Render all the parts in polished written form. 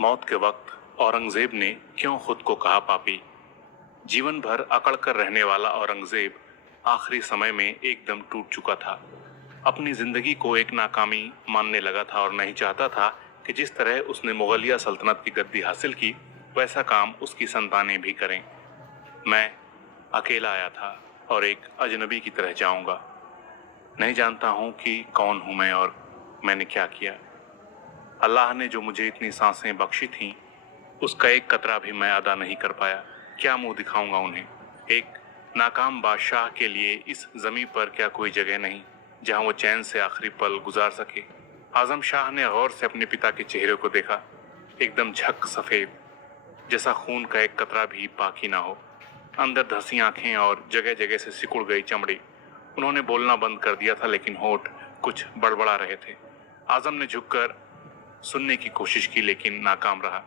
मौत के वक्त औरंगजेब ने क्यों खुद को कहा पापी। जीवन भर अकड़ कर रहने वाला औरंगजेब आखिरी समय में एकदम टूट चुका था। अपनी जिंदगी को एक नाकामी मानने लगा था और नहीं चाहता था कि जिस तरह उसने मुगलिया सल्तनत की गद्दी हासिल की वैसा काम उसकी संतानें भी करें। मैं अकेला आया था और एक अजनबी की तरह जाऊंगा। नहीं जानता हूं कि कौन हूं मैं और मैंने क्या किया। अल्लाह ने जो मुझे इतनी सांसें बख्शी थीं उसका एक कतरा भी मैं अदा नहीं कर पाया। क्या मुंह दिखाऊंगा उन्हें। एक नाकाम बादशाह के लिए इस जमीन पर क्या कोई जगह नहीं जहां वो चैन से आखिरी पल गुजार सके। आजम शाह ने गौर से अपने पिता के चेहरे को देखा, एकदम झक सफेद, जैसा खून का एक कतरा भी बाकी ना हो। अंदर धंसी आंखें और जगह जगह से सिकुड़ गई चमड़ी। उन्होंने बोलना बंद कर दिया था लेकिन होठ कुछ बड़बड़ा रहे थे। आजम ने झुककर सुनने की कोशिश की लेकिन नाकाम रहा।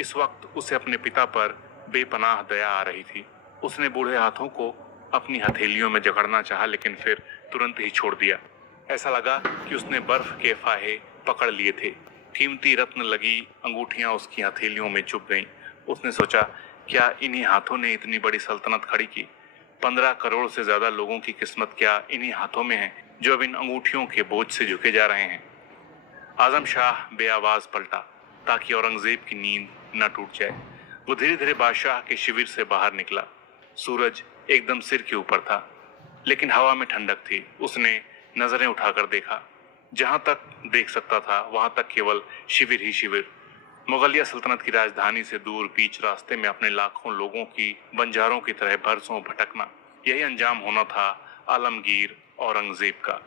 इस वक्त उसे अपने पिता पर बेपनाह दया आ रही थी। उसने बूढ़े हाथों को अपनी हथेलियों में जकड़ना चाहा लेकिन फिर तुरंत ही छोड़ दिया। ऐसा लगा कि उसने बर्फ के फाहे पकड़ लिए थे। कीमती रत्न लगी अंगूठियां उसकी हथेलियों में चुभ गईं। उसने सोचा, क्या इन्हीं हाथों ने इतनी बड़ी सल्तनत खड़ी की। 15 करोड़ से ज्यादा लोगों की किस्मत क्या इन्हीं हाथों में है जो अब इन अंगूठियों के बोझ से झुके जा रहे हैं। आजम शाह बेआवाज पलटा ताकि औरंगजेब की नींद न टूट जाए। वो धीरे धीरे बादशाह के शिविर से बाहर निकला। सूरज एकदम सिर के ऊपर था लेकिन हवा में ठंडक थी। उसने नजरें उठाकर देखा। जहां तक देख सकता था वहां तक केवल शिविर ही शिविर। मुगलिया सल्तनत की राजधानी से दूर बीच रास्ते में अपने लाखों लोगों की बंजारों की तरह बरसों भटकना, यही अंजाम होना था आलमगीर औरंगजेब का।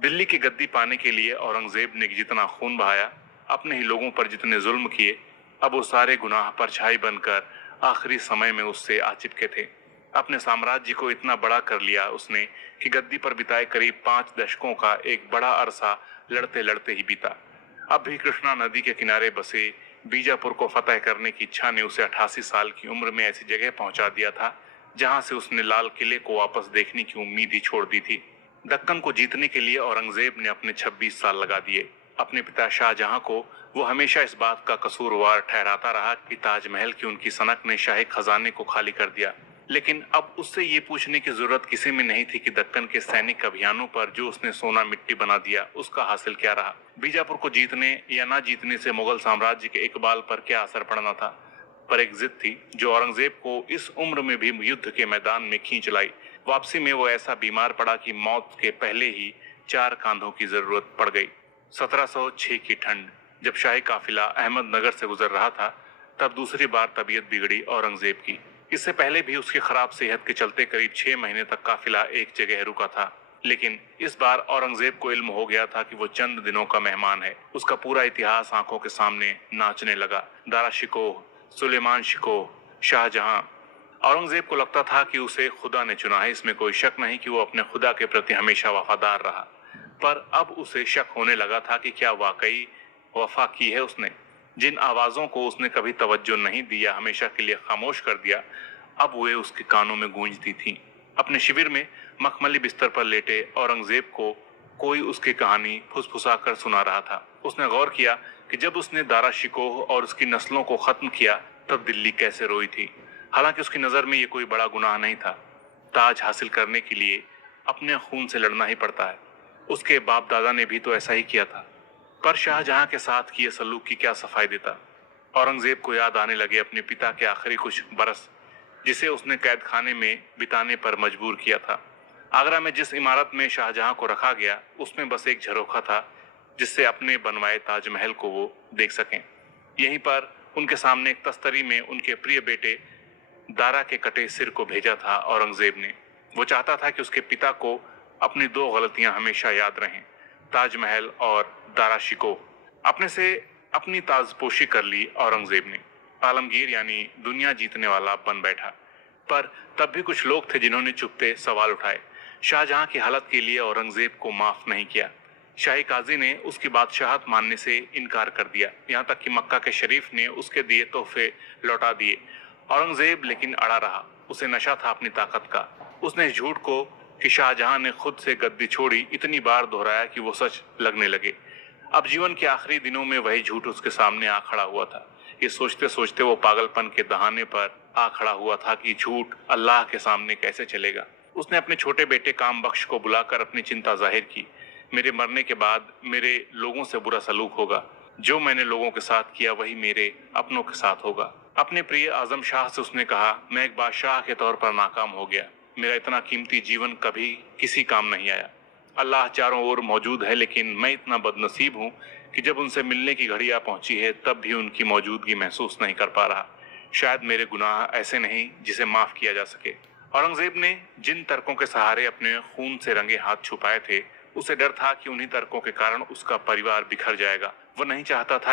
दिल्ली की गद्दी पाने के लिए औरंगजेब ने जितना खून बहाया, अपने ही लोगों पर जितने जुल्म किए, अब वो सारे गुनाह परछाई बनकर आखिरी समय में उससे आ चिपके थे। अपने साम्राज्य को इतना बड़ा कर लिया उसने कि गद्दी पर बिताए करीब 5 दशकों का एक बड़ा अरसा लड़ते लड़ते ही बीता। अब भी कृष्णा नदी के किनारे बसे बीजापुर को फतह करने की इच्छा ने उसे 88 साल की उम्र में ऐसी जगह पहुंचा दिया था जहां से उसने लाल किले को वापस देखने की उम्मीद ही छोड़ दी थी। दक्कन को जीतने के लिए औरंगजेब ने अपने 26 साल लगा दिए। अपने पिता शाहजहां को वो हमेशा इस बात का कसूरवार ठहराता रहा कि ताजमहल की उनकी सनक ने शाही खजाने को खाली कर दिया। लेकिन अब उससे ये पूछने की जरूरत किसी में नहीं थी कि दक्कन के सैनिक अभियानों पर जो उसने सोना मिट्टी बना दिया उसका हासिल क्या रहा। बीजापुर को जीतने या ना जीतने से मुगल साम्राज्य के इकबाल पर क्या असर पड़ना था। पर एक जिद थी जो औरंगजेब को इस उम्र में भी युद्ध के मैदान में खींच लाई। वापसी में वो ऐसा बीमार पड़ा कि मौत के पहले ही 4 कांधों की जरूरत पड़ गई। 1706 की ठंड, जब शाही काफिला अहमदनगर से गुजर रहा था, तब दूसरी बार तबीयत बिगड़ी औरंगजेब की। इससे पहले भी उसकी खराब सेहत के चलते करीब 6 महीने तक काफिला एक जगह रुका था। लेकिन इस बार औरंगजेब को इल्म हो गया था कि वो चंद दिनों का मेहमान है। उसका पूरा इतिहास आंखों के सामने नाचने लगा। दारा शिकोह, सुलेमान शिकोह, शाहजहां। औरंगजेब को लगता था कि उसे खुदा ने चुना है। इसमें कोई शक नहीं कि वो अपने खुदा के प्रति हमेशा वफादार रहा। पर अब उसे शक होने लगा था कि क्या वाकई वफा की है उसने। जिन आवाजों को उसने कभी तवज्जो नहीं दिया, हमेशा के लिए खामोश कर दिया, अब वे उसके कानों में गूंजती थीं। अपने शिविर में मखमली बिस्तर पर लेटे औरंगजेब को कोई उसकी कहानी फुसफुसाकर सुना रहा था। उसने गौर किया कि जब उसने दारा शिकोह और उसकी नस्लों को खत्म किया तब दिल्ली कैसे रोई थी। हालांकि उसकी नजर में ये कोई बड़ा गुनाह नहीं था। ताज हासिल करने के लिए अपने खून से लड़ना ही पड़ता है। उसके बाप दादा ने भी तो ऐसा ही किया था। पर शाहजहां के साथ किए सलूक की क्या सफाई देता। औरंगजेब को याद आने लगे अपने पिता के आखिरी कुछ बरस, जिसे उसने कैद खाने में बिताने पर मजबूर किया था। आगरा में जिस इमारत में शाहजहां को रखा गया उसमें बस एक झरोखा था जिससे अपने बनवाए ताजमहल को वो देख सकें। यहीं पर उनके सामने एक तस्तरी में उनके प्रिय बेटे दारा के कटे सिर को भेजा था औरंगजेब ने। वो चाहता था कि उसके पिता को अपनी 2 गलतियां हमेशा याद रहें, ताजमहल और दारा शिकोह। अपने से अपनी ताजपोशी कर ली औरंगजेब ने। आलमगीर यानी दुनिया जीतने वाला बन बैठा। पर तब भी कुछ लोग थे जिन्होंने चुपते सवाल उठाए। शाहजहां की हालत के लिए औरंगजेब को माफ नहीं किया। शाही काजी ने उसकी बादशाहत मानने से इनकार कर दिया। यहाँ तक कि मक्का के शरीफ ने उसके दिए तोहफे लौटा दिए। औरंगजेब लेकिन अड़ा रहा। उसे नशा था अपनी ताकत का। उसने इस झूठ को कि शाहजहां ने खुद से गद्दी छोड़ी इतनी बार दोहराया कि वो सच लगने लगे। अब जीवन के आखिरी दिनों में वही झूठ उसके सामने आ खड़ा हुआ था। ये सोचते सोचते वो पागलपन के दहाने पर आ खड़ा हुआ था कि झूठ अल्लाह के सामने कैसे चलेगा। उसने अपने छोटे बेटे काम बख्श को बुलाकर अपनी चिंता जाहिर की। मेरे मरने के बाद मेरे लोगों से बुरा सलूक होगा। जो मैंने लोगों के साथ किया वही मेरे अपनों के साथ होगा। अपने प्रिय आजम शाह से उसने कहा, मैं एक बादशाह के तौर पर नाकाम हो गया। मेरा इतना कीमती जीवन कभी किसी काम नहीं आया। अल्लाह चारों ओर मौजूद है, लेकिन मैं इतना बदनसीब हूँ कि जब उनसे मिलने की घड़ी आ पहुंची है तब भी उनकी मौजूदगी महसूस नहीं कर पा रहा। शायद मेरे गुनाह ऐसे नहीं जिसे माफ किया जा सके। औरंगजेब ने जिन तर्कों के सहारे अपने खून से रंगे हाथ छुपाए थे, उसे डर था कि उन्हीं तर्कों के कारण उसका परिवार बिखर जाएगा। वह नहीं चाहता था